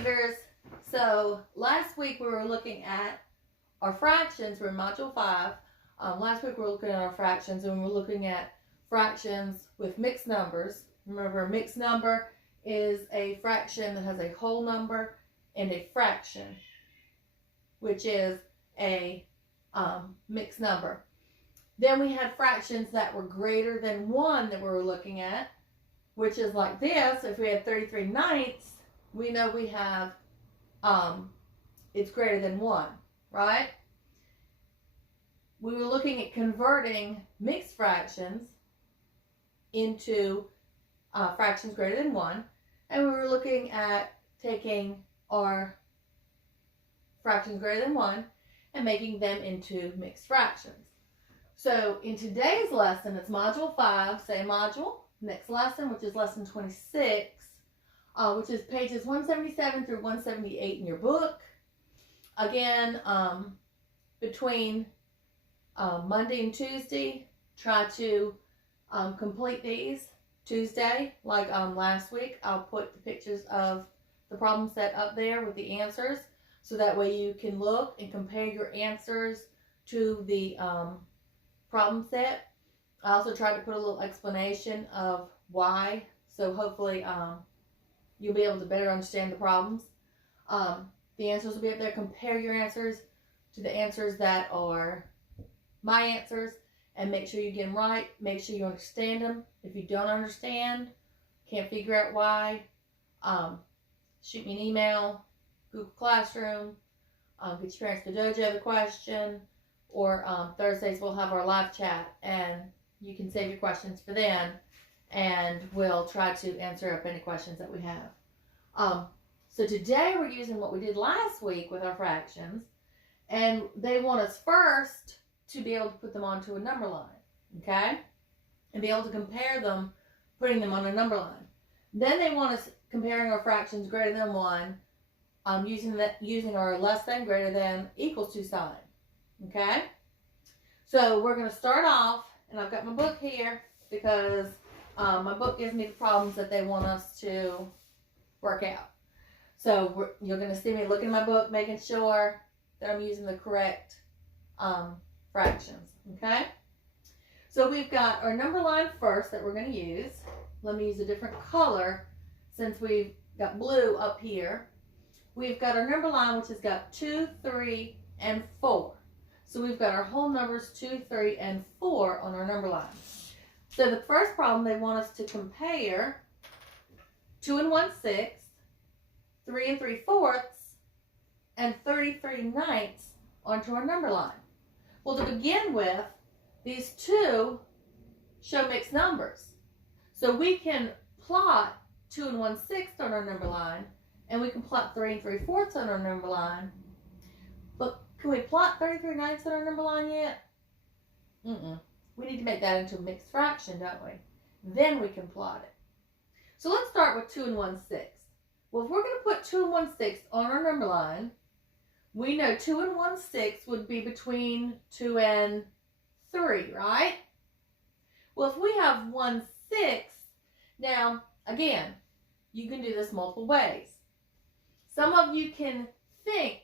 leaders. So last week we were looking at our fractions. We're in Module 5. Last week we were looking at our fractions, and we were looking at fractions with mixed numbers. Remember, a mixed number is a fraction that has a whole number and a fraction, which is a mixed number. Then we had fractions that were greater than 1 that we were looking at, which is like this. If we had 33/9, we know we have it's greater than 1, right? We were looking at converting mixed fractions into fractions greater than 1, and we were looking at taking our fractions greater than 1 and making them into mixed fractions. So in today's lesson, it's Module 5, same module, next lesson, which is lesson 26, which is pages 177 through 178 in your book. Again, between Monday and Tuesday, try to complete these. Tuesday, like last week, I'll put the pictures of the problem set up there with the answers, so that way you can look and compare your answers to the problem set. I also tried to put a little explanation of why, so hopefully you'll be able to better understand the problems. The answers will be up there. Compare your answers to the answers that are my answers, and make sure you get them right. Make sure you understand them. If you don't understand, can't figure out why, shoot me an email, Google Classroom, get your parents to dojo the question, or Thursdays we'll have our live chat, and you can save your questions for then, and we'll try to answer up any questions that we have. So today we're using what we did last week with our fractions, and they want us first to be able to put them onto a number line, okay? And be able to compare them, putting them on a number line. Then they want us comparing our fractions greater than 1, using our less than, greater than, equals to sign, okay? So we're going to start off, and I've got my book here because my book gives me the problems that they want us to work out. So you're going to see me looking at my book, making sure that I'm using the correct fractions, okay? So we've got our number line first that we're going to use. Let me use a different color since we've got blue up here. We've got our number line, which has got 2, 3, and 4. So we've got our whole numbers 2, 3, and 4 on our number line. So the first problem, they want us to compare 2 1/6, 3 3/4, and 33/9 onto our number line. Well, to begin with, these two show mixed numbers. So we can plot 2 1/6 on our number line, and we can plot 3 3/4 on our number line. But can we plot 33/9 on our number line yet? We need to make that into a mixed fraction, don't we? Then we can plot it. So let's start with 2 1/6. Well, if we're going to put 2 1/6 on our number line, we know 2 1/6 would be between 2 and 3, right? Well, if we have 1/6, now, again, you can do this multiple ways. Some of you can think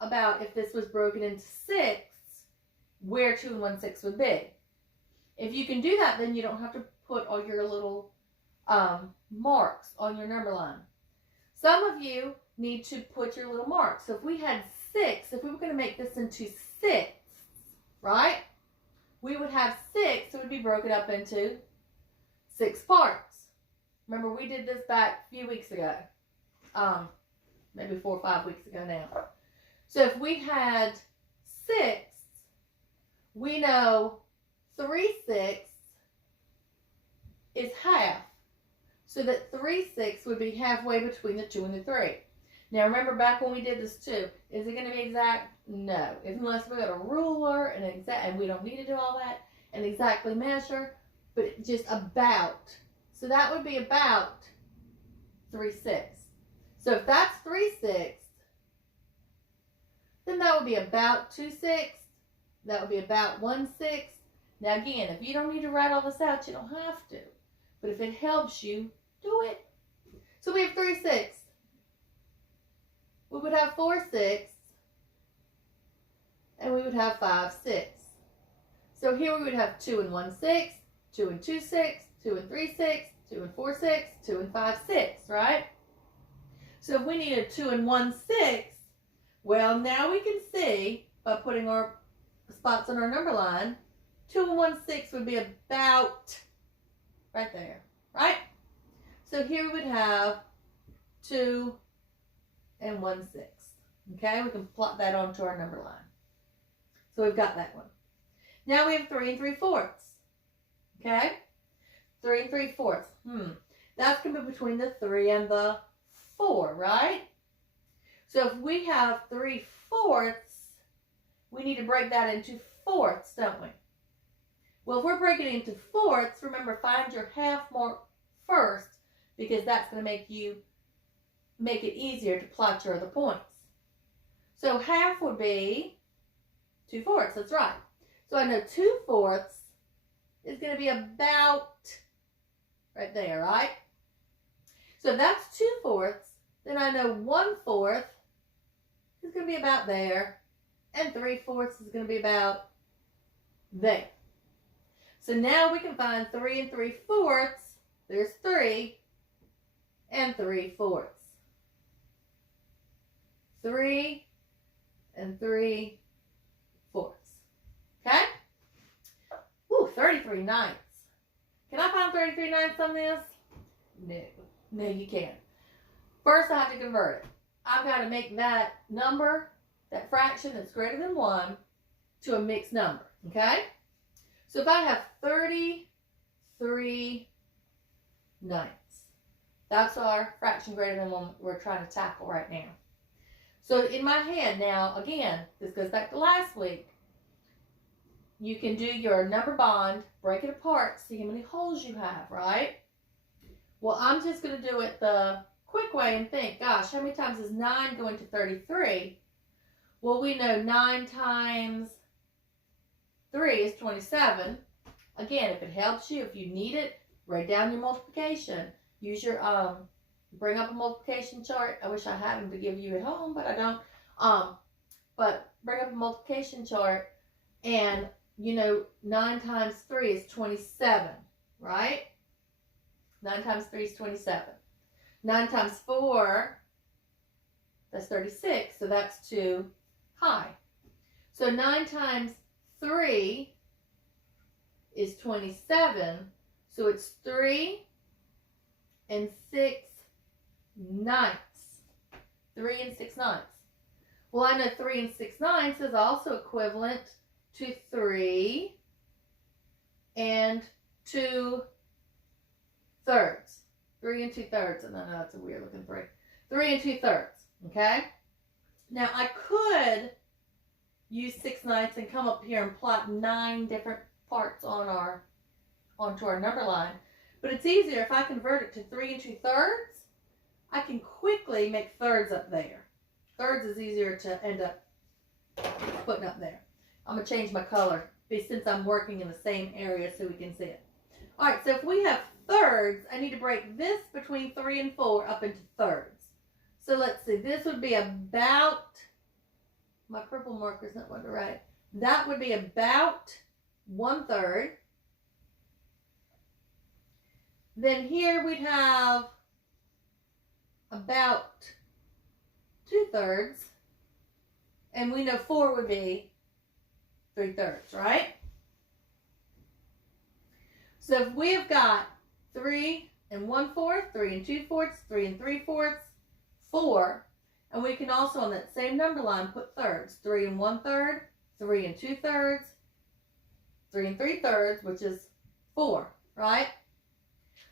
about if this was broken into 6, where 2 1/6 would be. If you can do that, then you don't have to put all your little marks on your number line. Some of you need to put your little marks. So if we had 6, if we were going to make this into 6, right? We would have 6, so it would be broken up into 6 parts. Remember, we did this back a few weeks ago. Maybe 4 or 5 weeks ago now. So if we had 6, we know 3/6 is half. So that 3/6 would be halfway between the 2 and the 3. Now remember back when we did this too, is it going to be exact? No. Unless we got a ruler and we don't need to do all that and exactly measure, but just about. So that would be about 3/6. So if that's 3/6, then that would be about 2/6. That would be about 1/6. Now again, if you don't need to write all this out, you don't have to. But if it helps you, do it. So we have 3/6. we would have 4/6, and we would have 5/6. So here we would have 2 and 1/6, 2 and 2/6, 2 and 3/6, 2 and 4/6, 2 and 5/6, right? So if we needed 2 and 1/6, well, now we can see by putting our spots on our number line, 2 and 1/6 would be about right there, right? So here we would have 2 and 1/6. Okay, we can plot that onto our number line. So we've got that one. Now we have 3 and 3/4. Okay, 3 and 3/4. That's going to be between the 3 and the 4, right? So if we have 3/4, we need to break that into fourths, don't we? Well, if we're breaking it into fourths, remember, find your half mark first, because that's going to make it easier to plot your other points. So half would be 2/4, that's right. So I know 2/4 is going to be about right there, right? So if that's 2/4, then I know 1/4 is going to be about there, and 3/4 is going to be about there. So now we can find 3 and 3/4. There's 3 and 3/4. 3 and 3/4. Okay? Ooh, 33/9. Can I find 33/9 on this? No. No, you can't. First, I have to convert it. I've got to make that number, that fraction that's greater than 1, to a mixed number. Okay? So if I have 33/9, that's our fraction greater than 1 we're trying to tackle right now. So in my head now, again, this goes back to last week. You can do your number bond, break it apart, see how many holes you have, right? Well, I'm just going to do it the quick way and think, gosh, how many times is 9 going to 33? Well, we know 9 times 3 is 27. Again, if it helps you, if you need it, write down your multiplication. Use your, bring up a multiplication chart. I wish I had them to give you at home, but I don't. But bring up a multiplication chart, and you know 9 times 3 is 27, right? 9 times 3 is 27. 9 times 4, that's 36, so that's too high. So 9 times 3 is 27, so it's 3 and 6/9. 3 and 6/9. Well, I know 3 and 6/9 is also equivalent to 3 and 2/3. 3 and 2/3. And I know that's a weird looking 3. 3 and 2/3. Okay? Now I could use 6/9 and come up here and plot 9 different parts onto our number line. But it's easier if I convert it to 3 and 2/3. I can quickly make thirds up there. Thirds is easier to end up putting up there. I'm going to change my color since I'm working in the same area so we can see it. All right, so if we have thirds, I need to break this between 3 and 4 up into thirds. So let's see, this would be about, my purple marker's not one to write. That would be about 1/3. Then here we'd have about 2/3. And we know 4 would be 3/3, right? So if we have got 3 and 1/4, 3 and 2/4, 3 and 3/4, 4, and we can also on that same number line put thirds. 3 and 1/3, 3 and 2/3, 3 and 3/3, which is 4, right?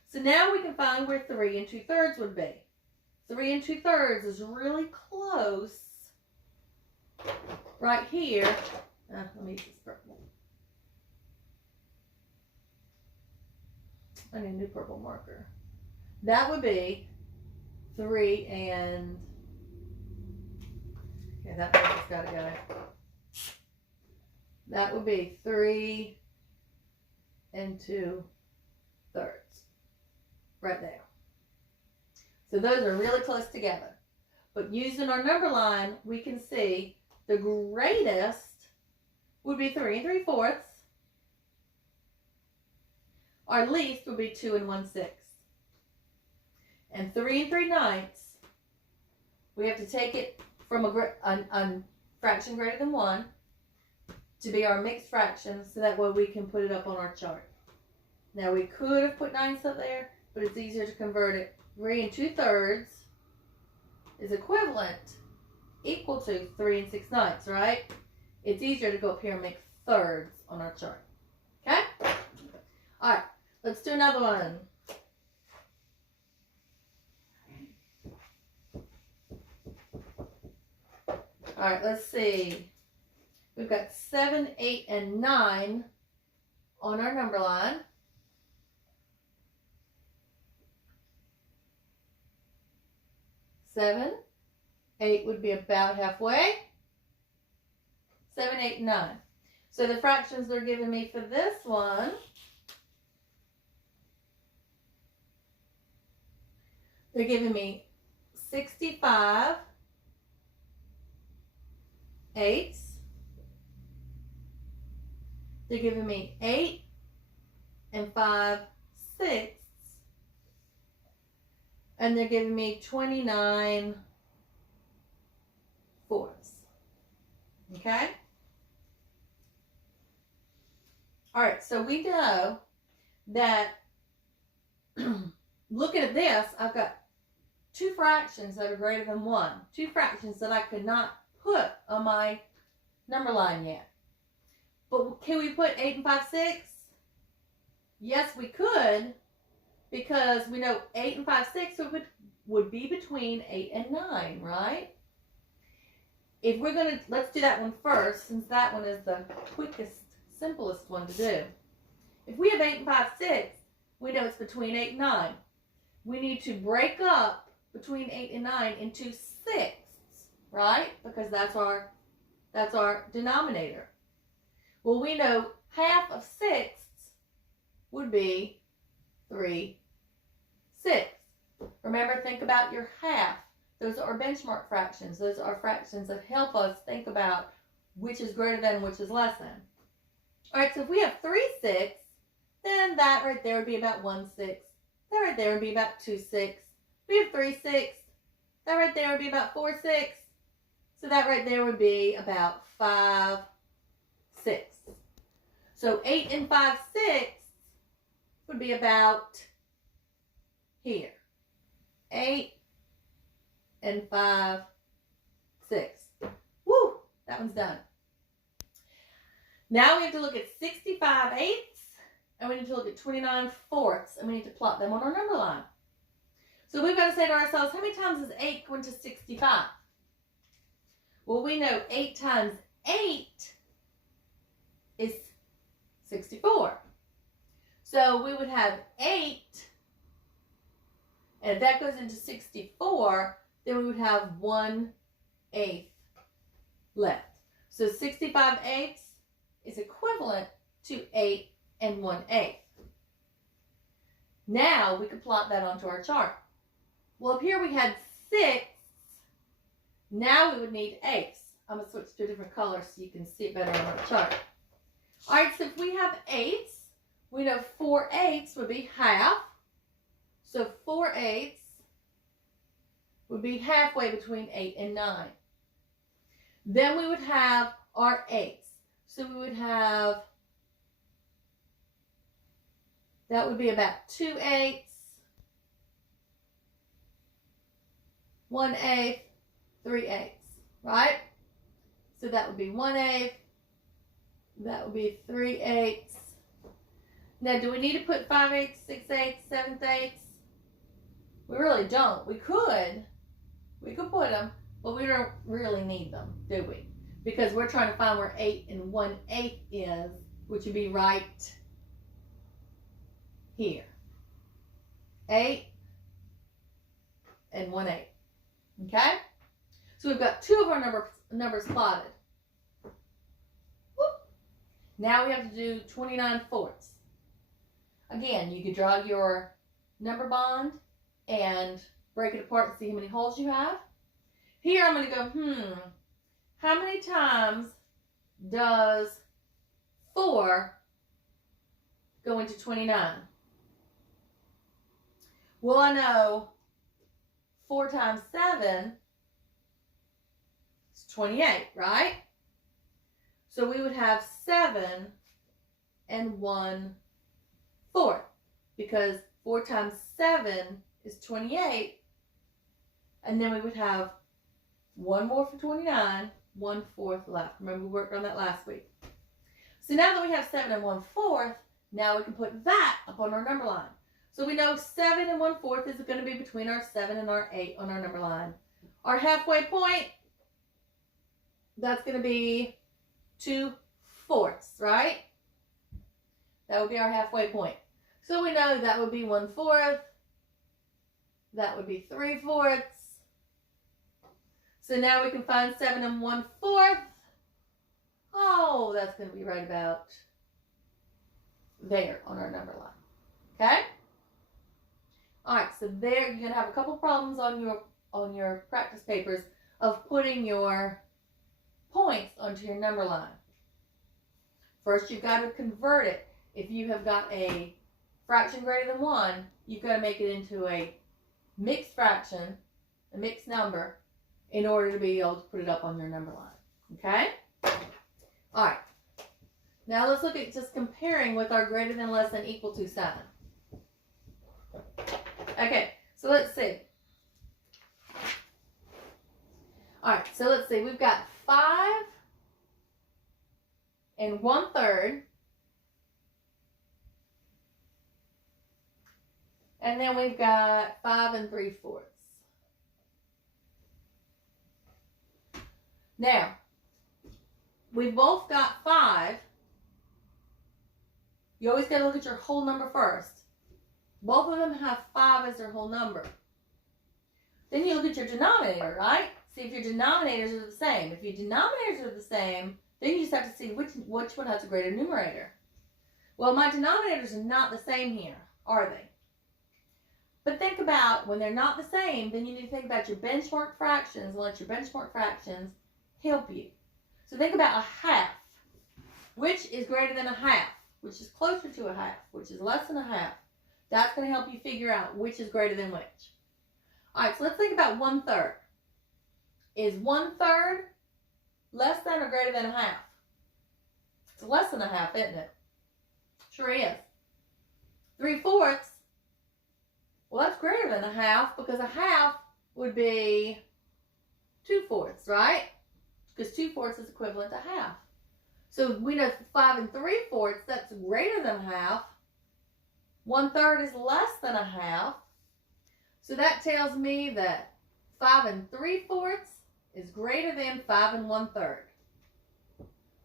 So now we can find where 3 and 2/3 would be. 3 and 2/3 is really close right here. Let me use this purple. I need a new purple marker. That would be 3 and, okay, that marker's got to go. That would be 3 and 2/3. Right there. So those are really close together. But using our number line, we can see the greatest would be 3 3/4. Our least would be 2 1/6. And 3 3/9, we have to take it from a fraction greater than 1 to be our mixed fraction, so that way we can put it up on our chart. Now we could have put 9 up there, but it's easier to convert it. 3 2/3 is equal to 3 6/9, right? It's easier to go up here and make thirds on our chart. Okay? All right, let's do another one. All right, let's see. We've got 7, 8, and 9 on our number line. 7, 8 would be about halfway. 7, 8, and 9. So the fractions they're giving me for this one, they're giving me 65 eighths. They're giving me 8 and 5 sixths. And they're giving me 29 fourths. Okay? All right, so we know that looking at this, I've got two fractions that are greater than 1. Two fractions that I could not put on my number line yet. But can we put 8 and 5 sixths? Yes, we could, because we know 8 and 5 sixths would be between 8 and 9, right? If we're going to, let's do that one first, since that one is the quickest, simplest one to do. If we have 8 and 5 sixths, we know it's between 8 and 9. We need to break up between 8 and 9 into sixths, right? Because that's our denominator. Well, we know half of sixths would be 3 sixths. Remember, think about your half. Those are benchmark fractions. Those are fractions that help us think about which is greater than, which is less than. All right, so if we have 3 sixths, then that right there would be about 1 sixth. That right there would be about 2 sixths. We have 3 sixths. That right there would be about 4 sixths. So that right there would be about 5 sixths. So 8 and 5 sixths would be about here. 8 and 5 sixths. Woo! That one's done. Now we have to look at 65 eighths, and we need to look at 29 fourths, and we need to plot them on our number line. So we've got to say to ourselves, how many times is 8 going to 65? Well, we know 8 times 8 is 64. So we would have 8, and if that goes into 64, then we would have 1/8 left. So 65 eighths is equivalent to 8 and 1/8. Now we can plot that onto our chart. Well, up here we had sixths. Now we would need eighths. I'm going to switch to a different color so you can see it better on our chart. All right, so if we have eighths, we know 4 eighths would be half. So 4 eighths would be halfway between 8 and 9. Then we would have our eighths. So we would have, that would be about 2 eighths, 1/8, 3 eighths, right? So that would be 1/8, that would be 3 eighths. Now, do we need to put 5 eighths, 6 eighths, 7 eighths? We really don't. We could put them, but we don't really need them, do we? Because we're trying to find where 8 and 1/8 is, which would be right here. 8 and 1/8. Okay? So we've got 2 of our numbers plotted. Whoop. Now we have to do 29 fourths. Again, you could draw your number bond and break it apart and see how many holes you have. Here I'm going to go, how many times does 4 go into 29? Well, I know 4 times 7 is 28, right? So we would have 7 and 1/4, because 4 times 7 is 28, and then we would have 1 more for 29, 1/4 left. Remember, we worked on that last week. So now that we have 7 and 1/4, now we can put that up on our number line. So we know 7 and 1/4 is going to be between our 7 and our 8 on our number line. Our halfway point, that's going to be 2/4, right? That would be our halfway point. So we know that would be 1/4. That would be 3/4. So now we can find 7 and 1/4. Oh, that's going to be right about there on our number line. Okay? All right, so there you're going to have a couple problems on your practice papers of putting your points onto your number line. First, you've got to convert it. If you have got a fraction greater than 1, you've got to make it into a mixed fraction, a mixed number, in order to be able to put it up on your number line. Okay? All right. Now let's look at just comparing with our greater than, less than, equal to sign. Okay, so let's see. All right, so let's see. We've got 5 and 1/3. And then we've got 5 and 3/4. Now, we've both got 5. You always got to look at your whole number first. Both of them have 5 as their whole number. Then you look at your denominator, right? See if your denominators are the same. If your denominators are the same, then you just have to see which one has a greater numerator. Well, my denominators are not the same here, are they? But think about, when they're not the same, then you need to think about your benchmark fractions and let your benchmark fractions help you. So think about a half. Which is greater than a half? Which is closer to a half? Which is less than a half? That's going to help you figure out which is greater than which. All right, so let's think about 1/3. Is 1/3 less than or greater than a half? It's less than a half, isn't it? Sure is. 3/4. Well, that's greater than a half, because a half would be 2/4, right? Because 2/4 is equivalent to half. So we know 5 and 3/4, that's greater than half. 1/3 is less than a half. So that tells me that 5 and 3/4 is greater than 5 and 1/3.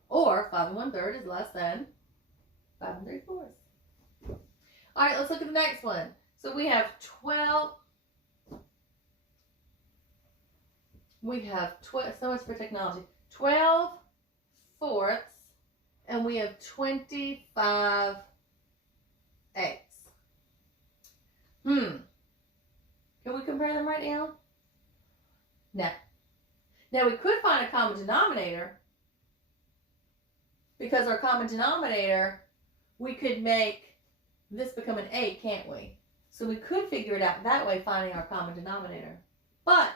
Or 5 and 1/3 is less than 5 and 3/4. All right, let's look at the next one. So we have 12. We have 12, so much for technology. 12/4, and we have 25/8. Can we compare them right now? No. Now we could find a common denominator, because our common denominator, we could make this become an 8, can't we? So we could figure it out that way, finding our common denominator. But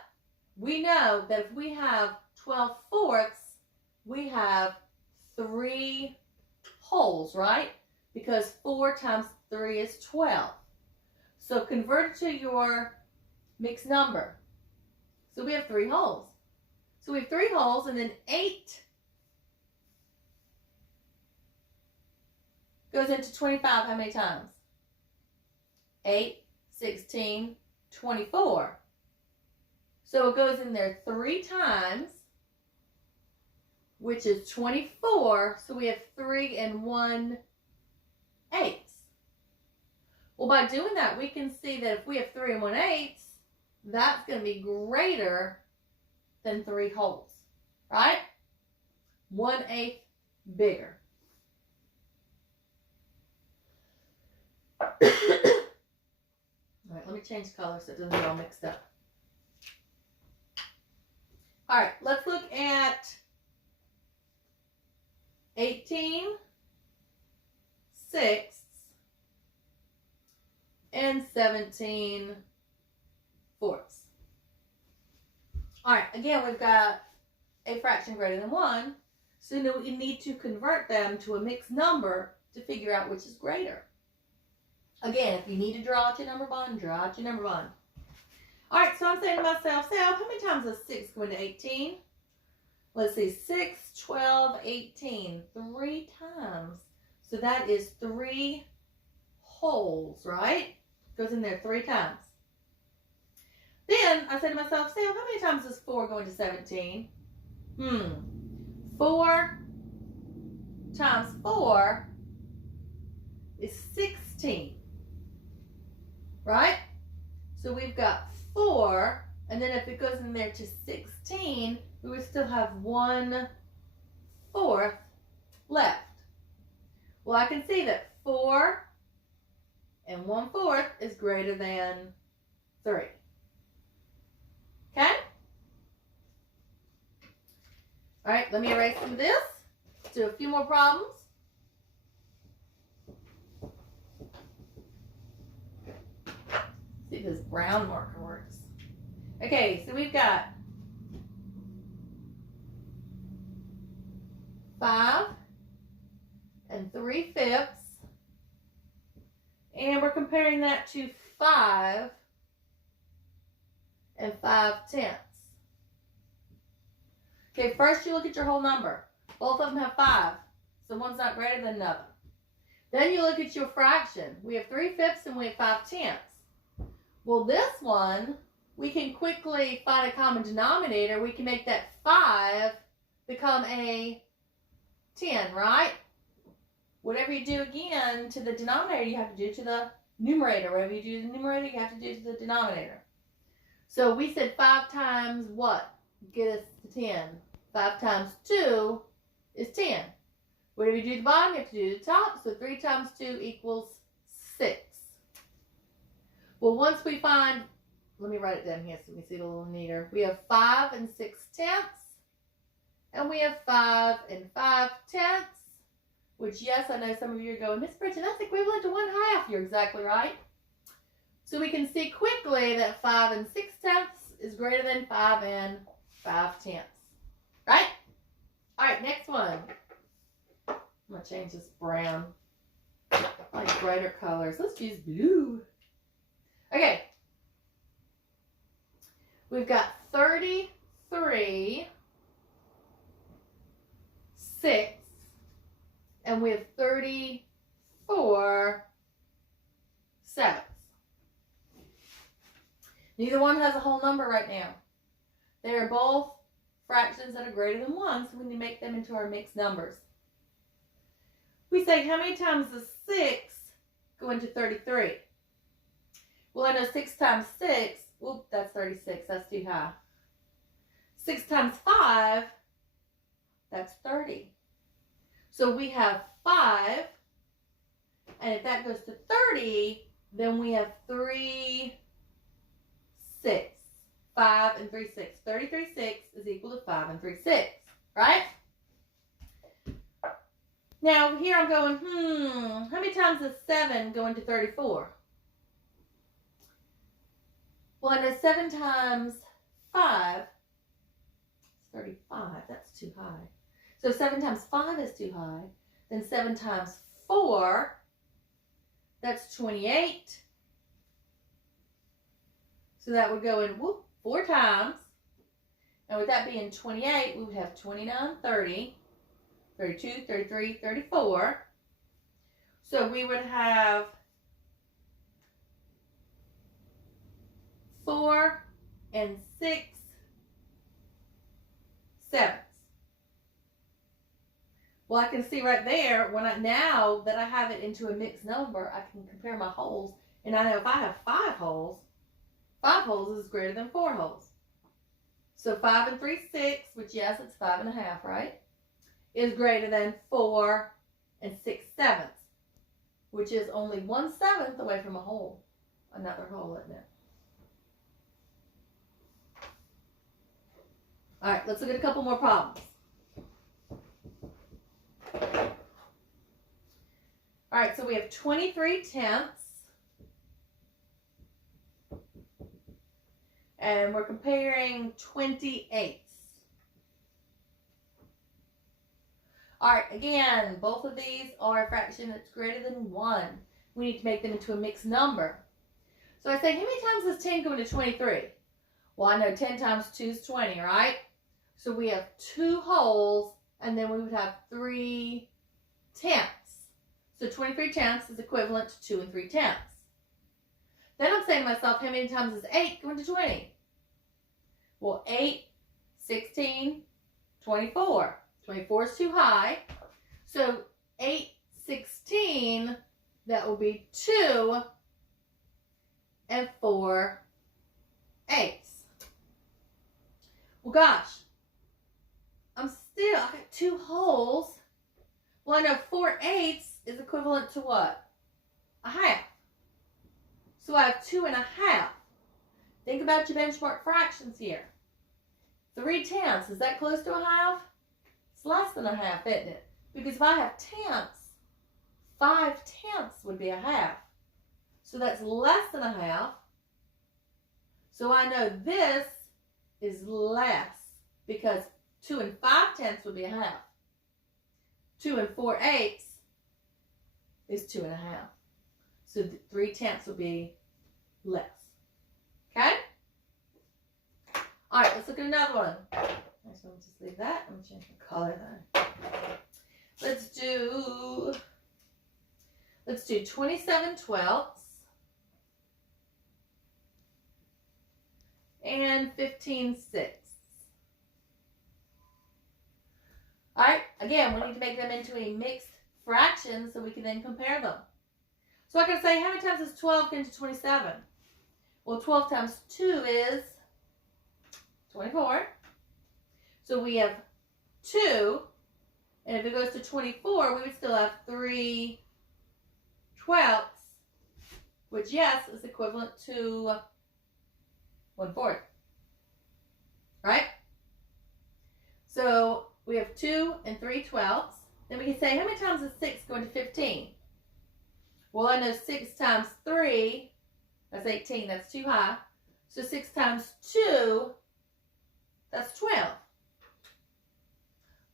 we know that if we have 12/4, we have 3 wholes, right? Because 4 times 3 is 12. So convert it to your mixed number. So we have 3 wholes. So we have 3 wholes, and then 8 goes into 25 how many times? 8, 16, 24. So it goes in there 3 times, which is 24. So we have 3 and 1/8. Well, by doing that, we can see that if we have 3 and 1/8, that's going to be greater than 3 wholes, right? 1/8 bigger. All right, let me change color so it doesn't get all mixed up. All right, let's look at 18 sixths and 17 fourths. All right, again, we've got a fraction greater than 1, so now we need to convert them to a mixed number to figure out which is greater. Again, if you need to draw out your number bond, draw out your number bond. All right, so I'm saying to myself, Sal, how many times does 6 go into 18? Let's see, 6, 12, 18, 3 times. So that is 3 wholes, right? Goes in there 3 times. Then I said to myself, Sal, how many times does 4 go into 17? 4 times 4 is 16, right? So we've got 4, and then if it goes in there to 16, we would still have 1/4 left. Well, I can see that 4 and 1/4 is greater than 3. Okay? All right, let me erase some of this. Let's do a few more problems. See if this brown marker works. Okay, so we've got 5 and 3/5, and we're comparing that to 5 and 5/10. Okay, first you look at your whole number. Both of them have 5, so one's not greater than another. Then you look at your fraction. We have 3/5 and we have 5/10. Well, this one, we can quickly find a common denominator. We can make that 5 become a 10, right? Whatever you do again to the denominator, you have to do to the numerator. Whatever you do to the numerator, you have to do to the denominator. So we said 5 times what? Get us to 10. 5 times 2 is 10. Whatever you do to the bottom, you have to do to the top. So 3 times 2 equals 6. Well, once we find, let me write it down here so we can see it a little neater. We have 5 and 6/10, and we have 5 and 5/10, which, yes, I know some of you are going, Miss Bridget, that's equivalent to 1/2. You're exactly right. So we can see quickly that 5 and 6/10 is greater than 5 and 5/10. Right? All right, next one. I'm going to change this brown. I like brighter colors. Let's use blue. Okay. We've got 33 sixths, and we have 34 sevenths. Neither one has a whole number right now. They are both fractions that are greater than 1, so we need to make them into our mixed numbers. We say, how many times does 6 go into 33? Well, I know 6 times 6, whoop, that's 36. That's too high. 6 times 5, that's 30. So we have 5, and if that goes to 30, then we have 3 6. 5 and 3 6. 33 6 is equal to 5 and 3 6, right? Now here I'm going, how many times does 7 go into 34? Well, I know 7 times 5 is 35. That's too high. So 7 times 5 is too high. Then 7 times 4, that's 28. So that would go in 4 times. And with that being 28, we would have 29, 30, 32, 33, 34. So we would have 4 and 6 sevenths. Well, I can see right there, now that I have it into a mixed number, I can compare my holes. And I know if I have 5 holes is greater than 4 holes. So 5 and 3 6, which, yes, it's 5 1/2, right, is greater than 4 and 6 sevenths, which is only 1/7 away from a hole. Another hole, isn't it? All right, let's look at a couple more problems. All right, so we have 23/10. And we're comparing 28. All right, again, both of these are a fraction that's greater than 1. We need to make them into a mixed number. So I say, how many times does 10 go into 23? Well, I know 10 times 2 is 20, right? So we have 2 wholes, and then we would have 3 tenths. So 23/10 is equivalent to 2 3/10. Then I'm saying to myself, how many times does 8 go into 20? Well, 8, 16, 24. 24 is too high. So 8, 16, that will be 2 and 4 eighths. Well, gosh, I got 2 wholes. Well, I know 4 eighths is equivalent to what? A half. So I have 2 1/2. Think about your benchmark fractions here. 3/10, is that close to a half? It's less than a half, isn't it? Because if I have tenths, 5/10 would be a half. So that's less than a half. So I know this is less because 2 5/10 would be a half. 2 4 eighths is 2 1/2. So 3/10 will be less. Okay? All right, let's look at another one. Actually, I'll just leave that. I'm going to change the color then. Let's do 27/12 and 15/6. All right, again, we need to make them into a mixed fraction so we can then compare them. So I can say, how many times does 12 get into 27? Well, 12 times 2 is 24. So we have 2. And if it goes to 24, we would still have 3/12, which, yes, is equivalent to 1/4. Right? So we have 2 3/12. Then we can say, how many times does 6 go into 15? Well, I know 6 times 3, that's 18. That's too high. So 6 times 2, that's 12.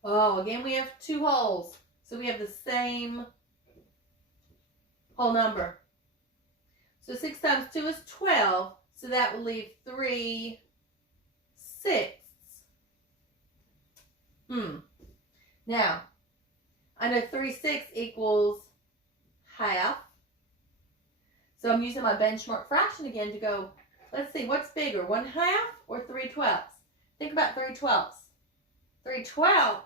Oh, again, we have 2 wholes. So we have the same whole number. So 6 times 2 is 12. So that will leave 3/6. Now, I know 3/6 equals half. So I'm using my benchmark fraction again to go, let's see, what's bigger, 1/2 or 3/12? Think about 3/12. 3/12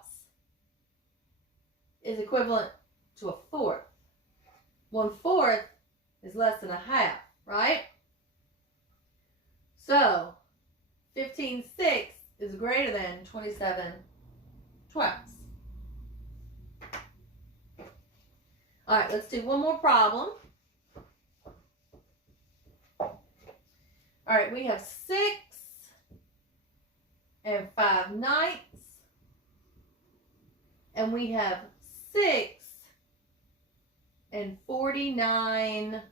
is equivalent to a fourth. 1/4 is less than a half, right? So 15/6 is greater than 27/12. All right, let's do one more problem. All right, we have 6 5/9, and we have 6 49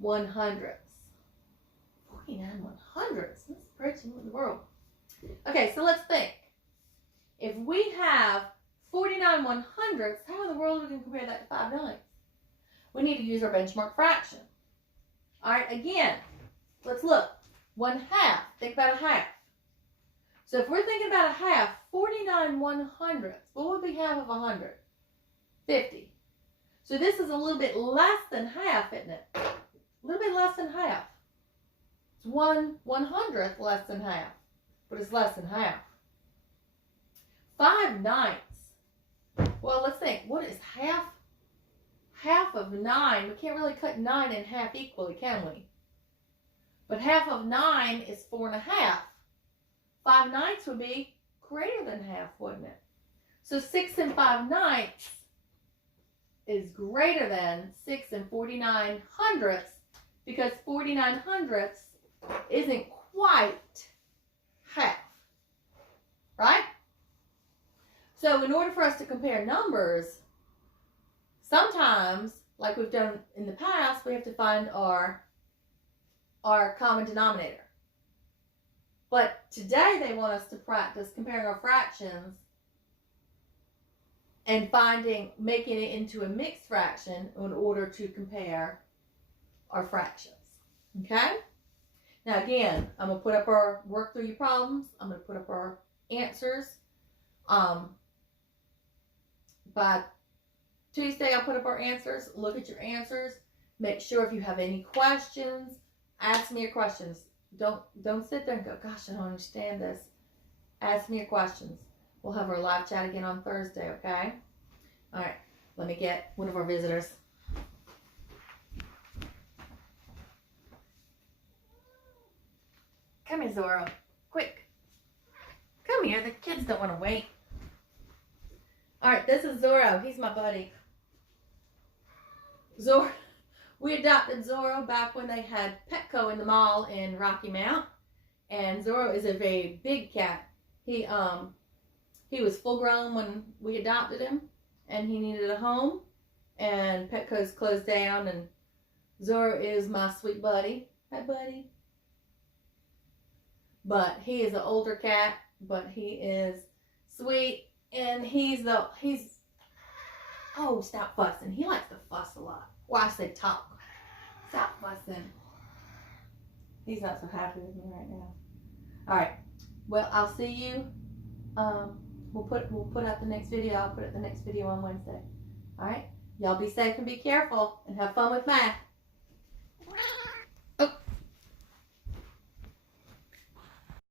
100ths. 49 100ths? That's pretty in the world. Okay, so let's think. If we have 49 100ths, how in the world are we going to compare that to 5/9? We need to use our benchmark fraction. All right, again, let's look. 1/2. Think about a half. So if we're thinking about a half, 49 100ths, what would be half of 100? 50. So this is a little bit less than half, isn't it? A little bit less than half. It's 1/100th less than half, but it's less than half. 5/9. Well, let's think. What is half? Half of 9. We can't really cut 9 in half equally, can we? But half of 9 is 4 1/2. 5/9 would be greater than half, wouldn't it? So 6 5/9 is greater than 6 49 100ths because 49 100ths isn't quite half. Right? So in order for us to compare numbers, sometimes, like we've done in the past, we have to find our common denominator. But today they want us to practice comparing our fractions and making it into a mixed fraction in order to compare our fractions. Okay? Now again, I'm going to work through your problems. I'm going to put up our answers. By Tuesday, I'll put up our answers. Look at your answers. Make sure if you have any questions, ask me your questions. Don't sit there and go, gosh, I don't understand this. Ask me your questions. We'll have our live chat again on Thursday, okay? All right, let me get one of our visitors. Come here, Zorro. Quick. Come here. The kids don't want to wait. All right, this is Zorro. He's my buddy. We adopted Zorro back when they had Petco in the mall in Rocky Mount. And Zorro is a very big cat. He was full grown when we adopted him. And he needed a home. And Petco's closed down. And Zorro is my sweet buddy. Hi, buddy. But he is an older cat. But he is sweet. And oh, stop fussing. He likes to fuss a lot. Well, I say talk. Stop fussing. He's not so happy with me right now. All right. Well, I'll see you. We'll put out the next video. I'll put out the next video on Wednesday. All right. Y'all be safe and be careful and have fun with math.